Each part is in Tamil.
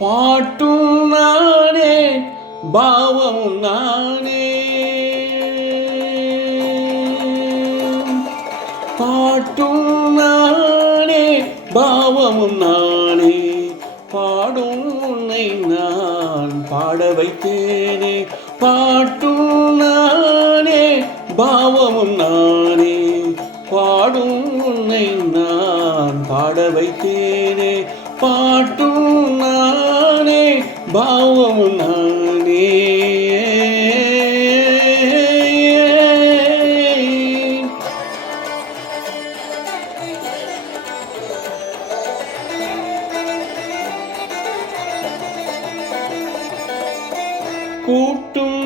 பாட்டும் நானே பாவமும் நானே, பாட்டும் நானே பாவமும் நானே, பாடும் உன்னை நான் பாட வைத்தேனே. பாட்டும் நானே பாவமும் நானே, பாடும் உன்னை நான் பாட வைத்தேனே. பாட்டும் நானே பாவமும் நானே. கூட்டும்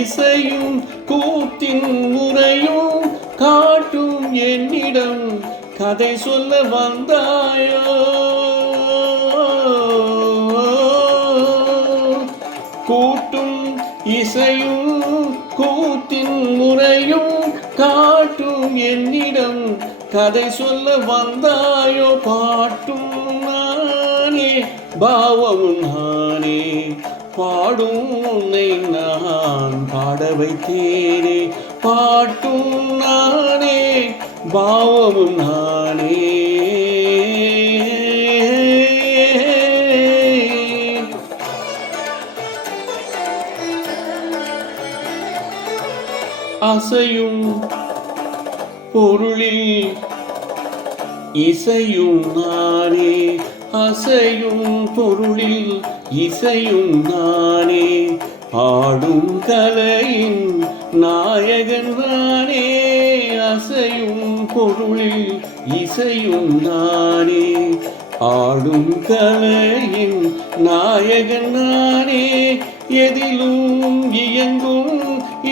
இசையும் கூத்தின் முறையும் காட்டும் என்னிடம் கதை சொல்ல வந்தாயோ. கூட்டும் இசையும் கூத்தின் முறையும் காட்டும் என்னிடம் கதை சொல்ல வந்தாயோ. பாட்டும் நானே பாவமும் நானே, பாடும் உன்னை நான் பாட வைத்தேனே. பாட்டும் நானே பாவமும் நானே. அசையும் பொருளில் இசையும் நானே, அசையும் பொருளில் இசையும் நானே, ஆடும் கலையின் நாயகன் நானே. அசையும் பொருளில் இசையும் நானே, ஆடும் கலையின் நாயகன் நானே. எதிலும் இயங்கும்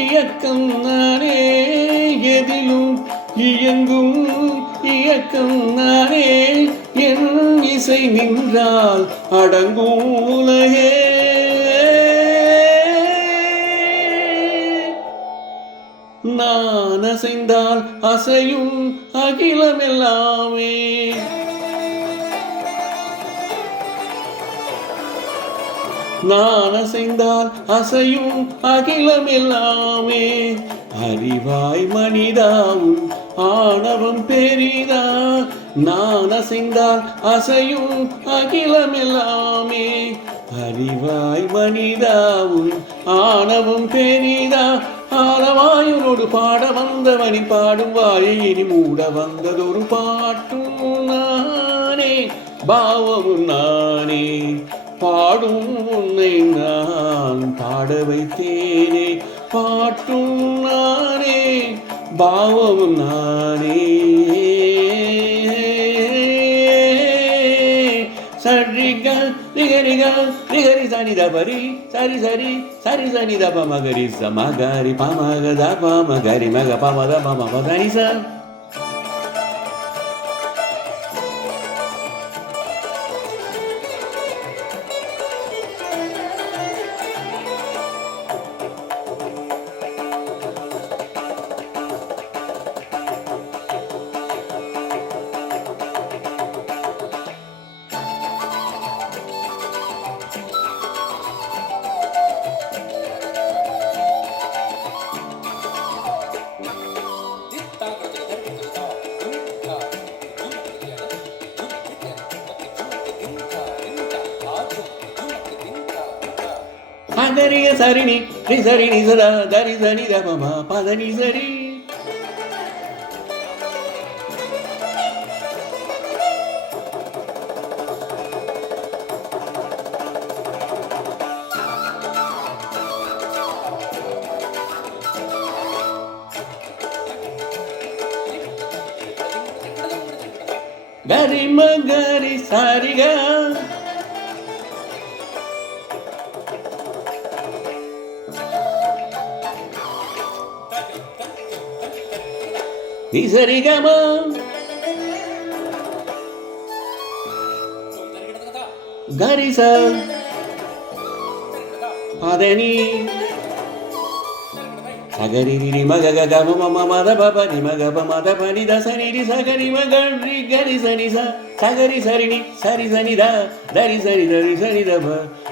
இயக்கம் நானே, எதிலும் இயங்கும் இயக்கம் நானே. என் இசை நின்றால் அடங்கும் உலகே. நான் அசைந்தால் அசையும் அகிலமெல்லாமே. நான் அசைந்தால் அசையும் அகிலமெல்லாமே. அறிவாய் மனிதாவும் ஆணவம் பெரிதா, நான் அசைந்தால் அசையும் அகிலமெல்லாமே. அறிவாய் மனிதாவும் ஆணவம் பெரிதா, ஆலவாயுனோடு பாட வந்தவனி பாடும் வாயை இனி மூட வந்ததொரு பாட்டும் நானே பாவமும் நானே. பாடும் உன்னை நான் பாட வைத்தேனே. பாட்டும் நானே பாவமும் நானே. சரிகள் ரிகரிகள் ரிகரி சனி தபரி சரி சரி சரி சனி தப மகரி சமகரி பமகத பமகரி மக பமத பம பதனி ச. அதரிய சரிணி ரிசரிணி சதா தரி சனி தபமா பதனி சரி. గరి మగరి సారిగా నిసరిగమా గరిస పదని సగరి మగ గమ మమ మద పని మగ మద పని దసరి సగరి మగరి గరి సని సగరి సరిని సరి సని దరి సరి దరి సని దబ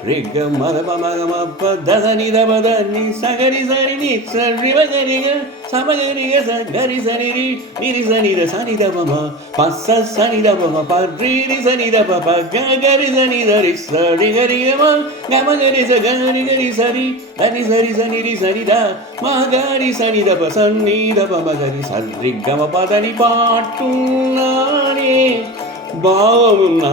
రిగ మద మగ మప దసని దబ దని సగరి సరిని సరి మగరి గ సమగరి గ సగరి సని రి నిరి సని ద సని దబ మ పస్స సని దబ మ పరి రి సని దబ ప గ గరి సని దరి సరి గరి గ మ గమ గరి స గరి గరి సరి దరి సరి సని రి సని ద మ గరి సని దబ సని దబ మగరి సరి గమ పదని పాటున్నానే బాగున్నా